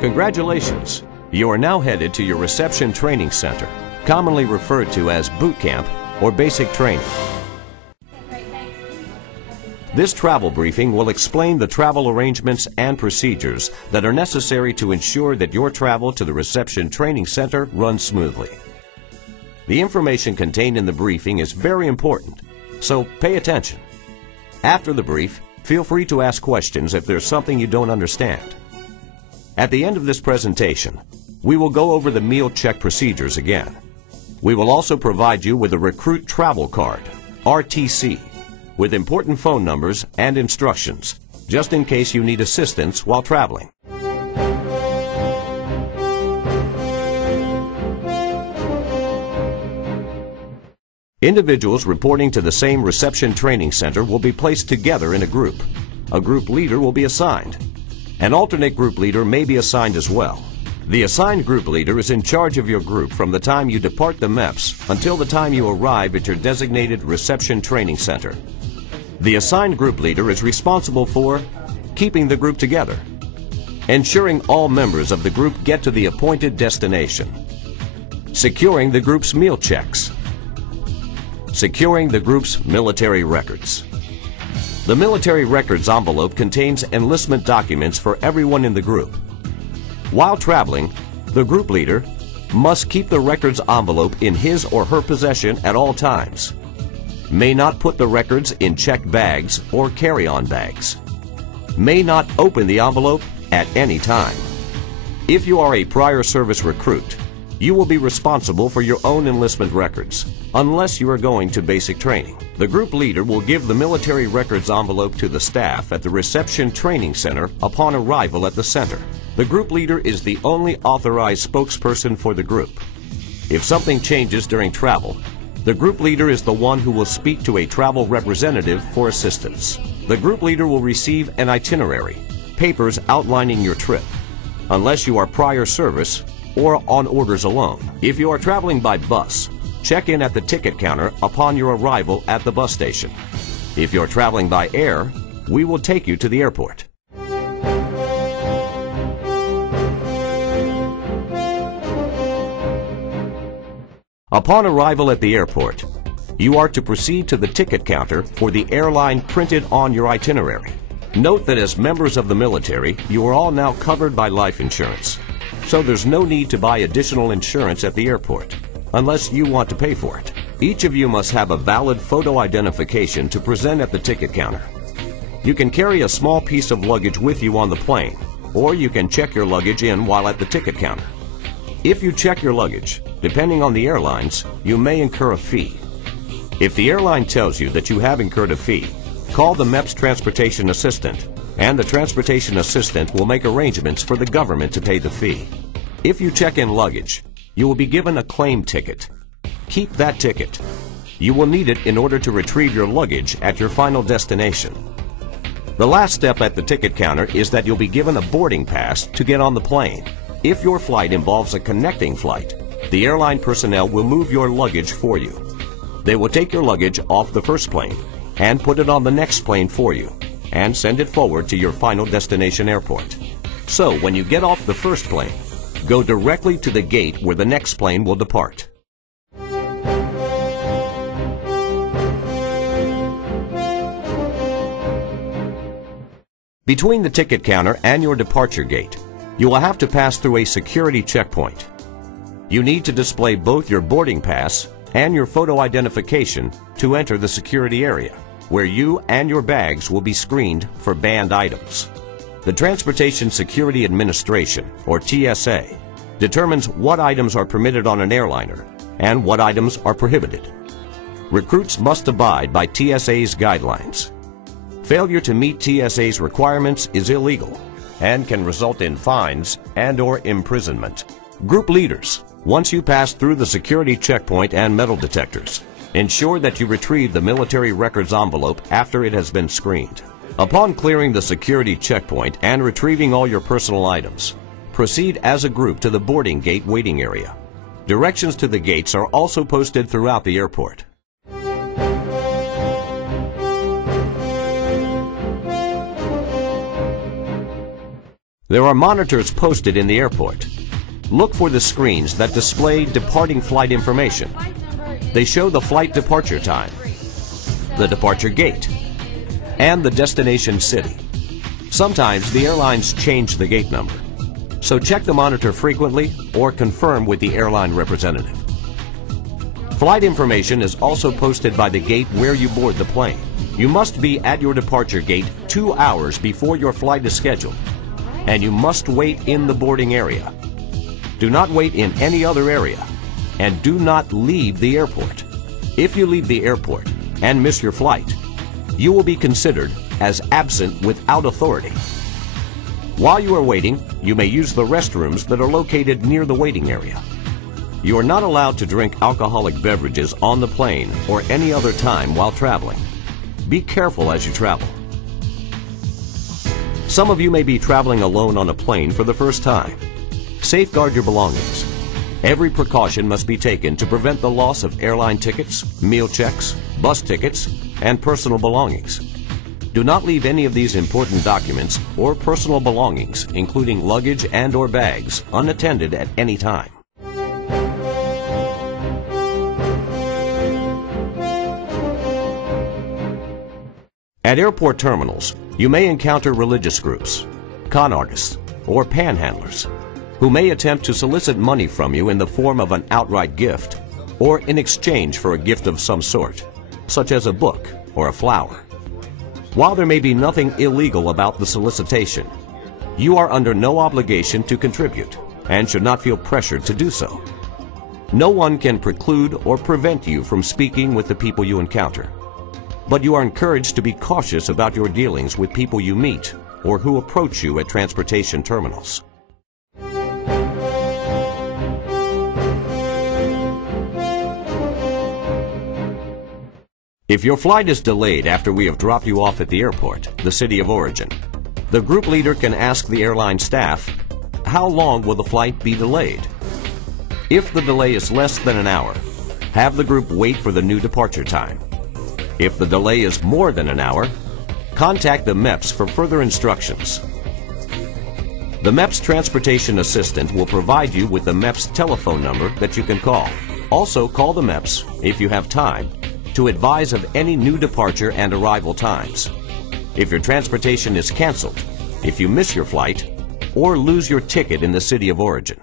Congratulations! You are now headed to your reception training center, commonly referred to as boot camp or basic training. This travel briefing will explain the travel arrangements and procedures that are necessary to ensure that your travel to the reception training center runs smoothly. The information contained in the briefing is very important, so pay attention. After the brief, feel free to ask questions if there's something you don't understand. At the end of this presentation, we will go over the meal check procedures again. We will also provide you with a Recruit Travel Card, RTC, with important phone numbers and instructions, just in case you need assistance while traveling. Individuals reporting to the same reception training center will be placed together in a group. A group leader will be assigned. An alternate group leader may be assigned as well. The assigned group leader is in charge of your group from the time you depart the MEPS until the time you arrive at your designated reception training center. The assigned group leader is responsible for keeping the group together, ensuring all members of the group get to the appointed destination, securing the group's meal checks, securing the group's military records. The military records envelope contains enlistment documents for everyone in the group. While traveling, the group leader must keep the records envelope in his or her possession at all times. May not put the records in checked bags or carry-on bags. May not open the envelope at any time. If you are a prior service recruit, you will be responsible for your own enlistment records, unless you are going to basic training. The group leader will give the military records envelope to the staff at the reception training center upon arrival at the center. The group leader is the only authorized spokesperson for the group. If something changes during travel, the group leader is the one who will speak to a travel representative for assistance. The group leader will receive an itinerary, papers outlining your trip, unless you are prior service or on orders alone. If you are traveling by bus, check in at the ticket counter upon your arrival at the bus station. If you're traveling by air, we will take you to the airport. Upon arrival at the airport, you are to proceed to the ticket counter for the airline printed on your itinerary. Note that as members of the military, you are all now covered by life insurance, so there's no need to buy additional insurance at the airport, unless you want to pay for it. Each of you must have a valid photo identification to present at the ticket counter. You can carry a small piece of luggage with you on the plane, or you can check your luggage in while at the ticket counter. If you check your luggage, depending on the airlines, you may incur a fee. If the airline tells you that you have incurred a fee, call the MEPS transportation assistant, and the transportation assistant will make arrangements for the government to pay the fee. If you check in luggage, you will be given a claim ticket. Keep that ticket. You will need it in order to retrieve your luggage at your final destination. The last step at the ticket counter is that you'll be given a boarding pass to get on the plane. If your flight involves a connecting flight, the airline personnel will move your luggage for you. They will take your luggage off the first plane and put it on the next plane for you and send it forward to your final destination airport. So when you get off the first plane, go directly to the gate where the next plane will depart. Between the ticket counter and your departure gate, you will have to pass through a security checkpoint. You need to display both your boarding pass and your photo identification to enter the security area, where you and your bags will be screened for banned items. The Transportation Security Administration, or TSA, determines what items are permitted on an airliner and what items are prohibited. Recruits must abide by TSA's guidelines. Failure to meet TSA's requirements is illegal and can result in fines and/or imprisonment. Group leaders, once you pass through the security checkpoint and metal detectors, ensure that you retrieve the military records envelope after it has been screened. Upon clearing the security checkpoint and retrieving all your personal items, proceed as a group to the boarding gate waiting area. Directions to the gates are also posted throughout the airport. There are monitors posted in the airport. Look for the screens that display departing flight information. They show the flight departure time, the departure gate, and the destination city. Sometimes the airlines change the gate number, so check the monitor frequently or confirm with the airline representative. Flight information is also posted by the gate where you board the plane. You must be at your departure gate 2 hours before your flight is scheduled, and you must wait in the boarding area. Do not wait in any other area, and do not leave the airport. If you leave the airport and miss your flight, you will be considered as absent without authority. While you are waiting, you may use the restrooms that are located near the waiting area. You are not allowed to drink alcoholic beverages on the plane or any other time while traveling. Be careful as you travel. Some of you may be traveling alone on a plane for the first time. Safeguard your belongings. Every precaution must be taken to prevent the loss of airline tickets, meal checks, bus tickets, and personal belongings. Do not leave any of these important documents or personal belongings, including luggage and/or bags, unattended at any time. At airport terminals, you may encounter religious groups, con artists, or panhandlers who may attempt to solicit money from you in the form of an outright gift or in exchange for a gift of some sort, such as a book or a flower. While there may be nothing illegal about the solicitation, you are under no obligation to contribute and should not feel pressured to do so. No one can preclude or prevent you from speaking with the people you encounter, but you are encouraged to be cautious about your dealings with people you meet or who approach you at transportation terminals. If your flight is delayed after we have dropped you off at the airport, the city of origin, the group leader can ask the airline staff, how long will the flight be delayed? If the delay is less than an hour, have the group wait for the new departure time. If the delay is more than an hour, contact the MEPS for further instructions. The MEPS transportation assistant will provide you with the MEPS telephone number that you can call. Also call the MEPS, if you have time, to advise of any new departure and arrival times. If your transportation is canceled, if you miss your flight, or lose your ticket in the city of origin.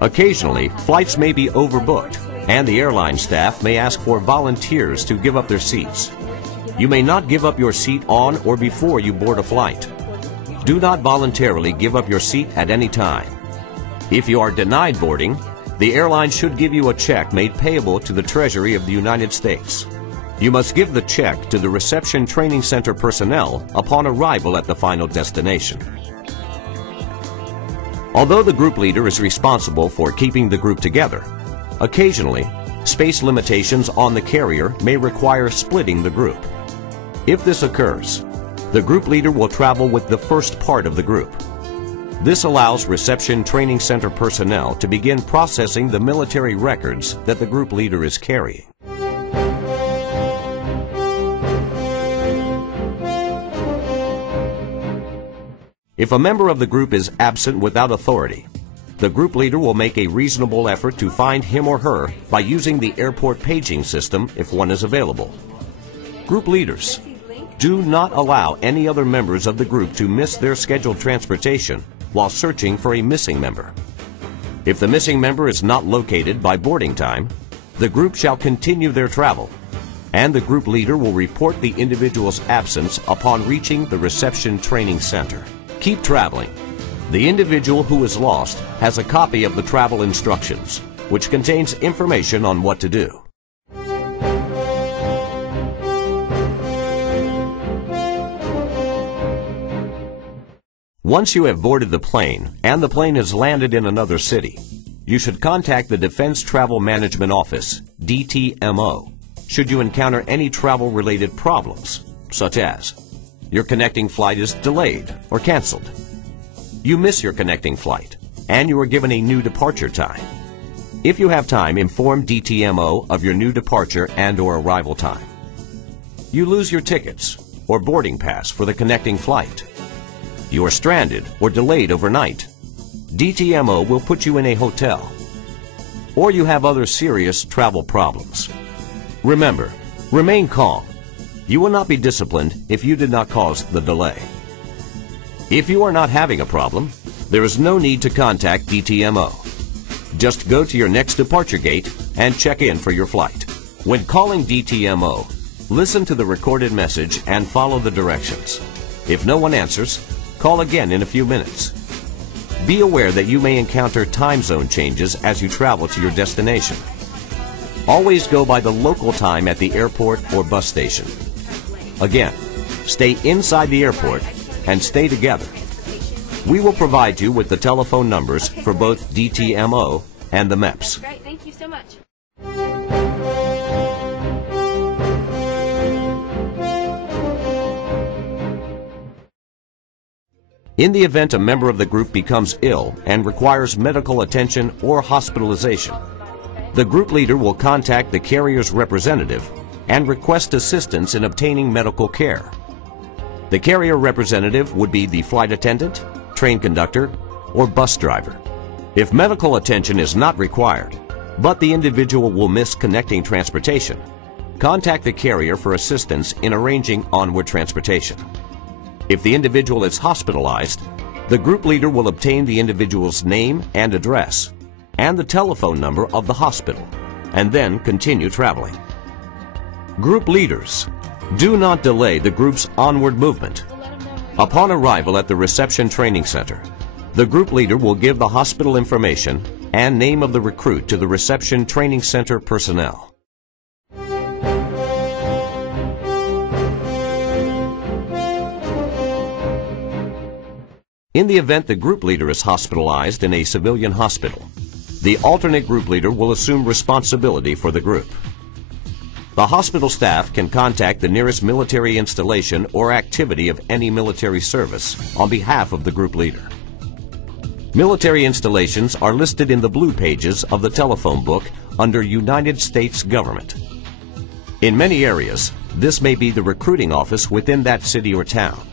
Occasionally, flights may be overbooked, and the airline staff may ask for volunteers to give up their seats. You may not give up your seat on or before you board a flight. Do not voluntarily give up your seat at any time. If you are denied boarding, the airline should give you a check made payable to the Treasury of the United States. You must give the check to the reception training center personnel upon arrival at the final destination. Although the group leader is responsible for keeping the group together, occasionally, space limitations on the carrier may require splitting the group. If this occurs, the group leader will travel with the first part of the group. This allows reception training center personnel to begin processing the military records that the group leader is carrying. If a member of the group is absent without authority, the group leader will make a reasonable effort to find him or her by using the airport paging system if one is available. Group leaders, do not allow any other members of the group to miss their scheduled transportation while searching for a missing member. If the missing member is not located by boarding time, the group shall continue their travel, and the group leader will report the individual's absence upon reaching the reception training center. Keep traveling. The individual who is lost has a copy of the travel instructions, which contains information on what to do. Once you have boarded the plane and the plane has landed in another city, you should contact the Defense Travel Management Office, DTMO, should you encounter any travel-related problems, such as your connecting flight is delayed or canceled, you miss your connecting flight, and you are given a new departure time. If you have time, inform DTMO of your new departure and/or arrival time. You lose your tickets or boarding pass for the connecting flight. You are stranded or delayed overnight. DTMO will put you in a hotel. Or you have other serious travel problems. Remember, remain calm. You will not be disciplined if you did not cause the delay. If you are not having a problem, there is no need to contact DTMO. Just go to your next departure gate and check in for your flight. When calling DTMO, listen to the recorded message and follow the directions. If no one answers, call again in a few minutes. Be aware that you may encounter time zone changes as you travel to your destination. Always go by the local time at the airport or bus station. Again, stay inside the airport and stay together. We will provide you with the telephone numbers for both DTMO and the MEPS. Great, thank you so much. In the event a member of the group becomes ill and requires medical attention or hospitalization, the group leader will contact the carrier's representative and request assistance in obtaining medical care. The carrier representative would be the flight attendant, train conductor, or bus driver. If medical attention is not required, but the individual will miss connecting transportation, contact the carrier for assistance in arranging onward transportation. If the individual is hospitalized, the group leader will obtain the individual's name and address and the telephone number of the hospital, and then continue traveling. Group leaders, do not delay the group's onward movement. Upon arrival at the reception training center, the group leader will give the hospital information and name of the recruit to the reception training center personnel. In the event the group leader is hospitalized in a civilian hospital, the alternate group leader will assume responsibility for the group. The hospital staff can contact the nearest military installation or activity of any military service on behalf of the group leader. Military installations are listed in the blue pages of the telephone book under United States Government. In many areas, this may be the recruiting office within that city or town.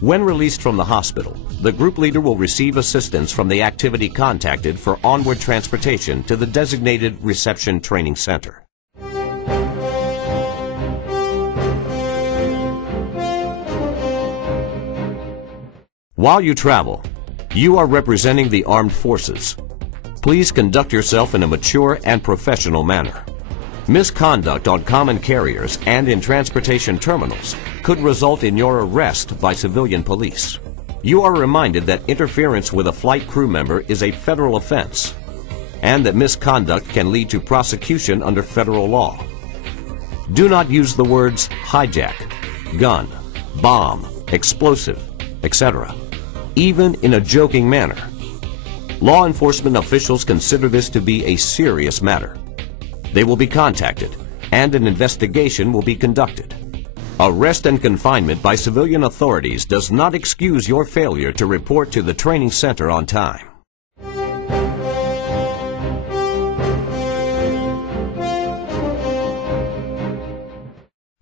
When released from the hospital, the group leader will receive assistance from the activity contacted for onward transportation to the designated reception training center. While you travel, you are representing the armed forces. Please conduct yourself in a mature and professional manner. Misconduct on common carriers and in transportation terminals could result in your arrest by civilian police. You are reminded that interference with a flight crew member is a federal offense, and that misconduct can lead to prosecution under federal law. Do not use the words hijack, gun, bomb, explosive, etc., even in a joking manner. Law enforcement officials consider this to be a serious matter. They will be contacted, and an investigation will be conducted. Arrest and confinement by civilian authorities does not excuse your failure to report to the training center on time.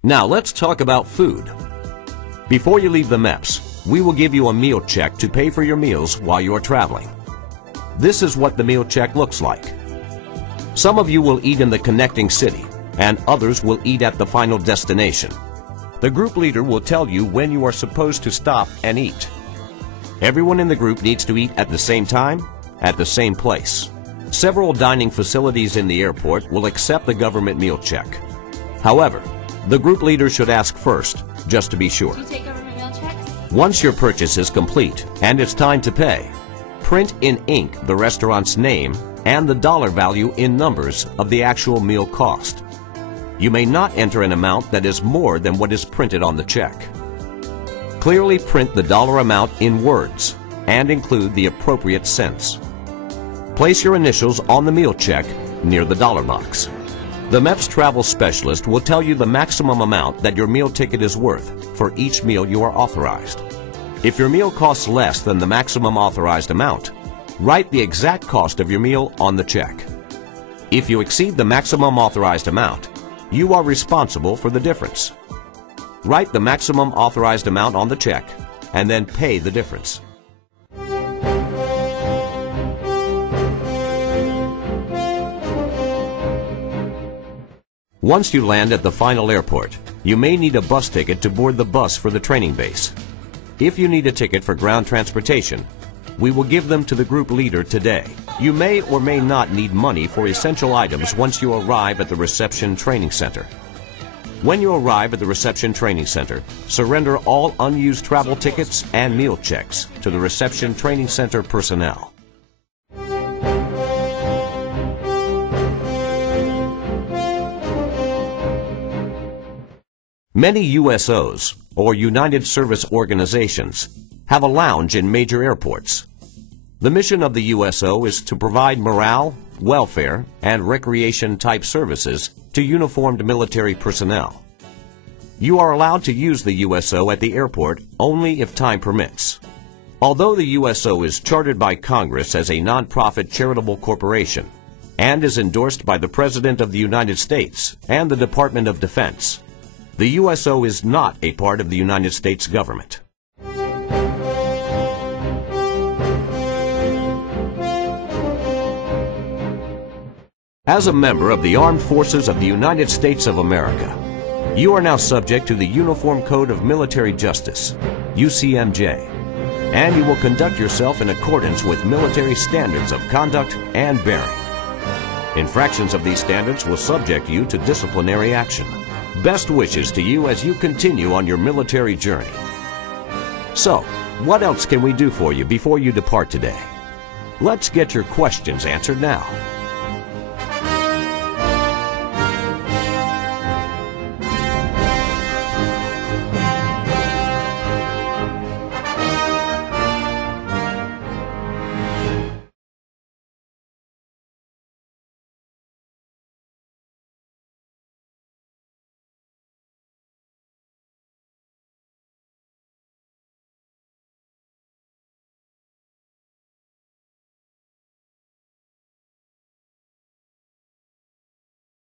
Now let's talk about food. Before you leave the MEPS, we will give you a meal check to pay for your meals while you are traveling. This is what the meal check looks like. Some of you will eat in the connecting city, and others will eat at the final destination. The group leader will tell you when you are supposed to stop and eat. Everyone in the group needs to eat at the same time, at the same place. Several dining facilities in the airport will accept the government meal check. However, the group leader should ask first, just to be sure. Do you take government meal checks? Once your purchase is complete and it's time to pay, print in ink the restaurant's name and the dollar value in numbers of the actual meal cost. You may not enter an amount that is more than what is printed on the check. Clearly print the dollar amount in words and include the appropriate cents. Place your initials on the meal check near the dollar box. The MEPS travel specialist will tell you the maximum amount that your meal ticket is worth for each meal you are authorized. If your meal costs less than the maximum authorized amount, write the exact cost of your meal on the check. If you exceed the maximum authorized amount, you are responsible for the difference. Write the maximum authorized amount on the check and then pay the difference. Once you land at the final airport, you may need a bus ticket to board the bus for the training base. If you need a ticket for ground transportation, we will give them to the group leader today. You may or may not need money for essential items once you arrive at the reception training center. When you arrive at the reception training center, surrender all unused travel tickets and meal checks to the reception training center personnel. Many USOs, or United Service Organizations, have a lounge in major airports. The mission of the USO is to provide morale, welfare, and recreation-type services to uniformed military personnel. You are allowed to use the USO at the airport only if time permits. Although the USO is chartered by Congress as a non-profit charitable corporation and is endorsed by the President of the United States and the Department of Defense, the USO is not a part of the United States government. As a member of the Armed Forces of the United States of America, you are now subject to the Uniform Code of Military Justice, UCMJ, and you will conduct yourself in accordance with military standards of conduct and bearing. Infractions of these standards will subject you to disciplinary action. Best wishes to you as you continue on your military journey. So, what else can we do for you before you depart today? Let's get your questions answered now.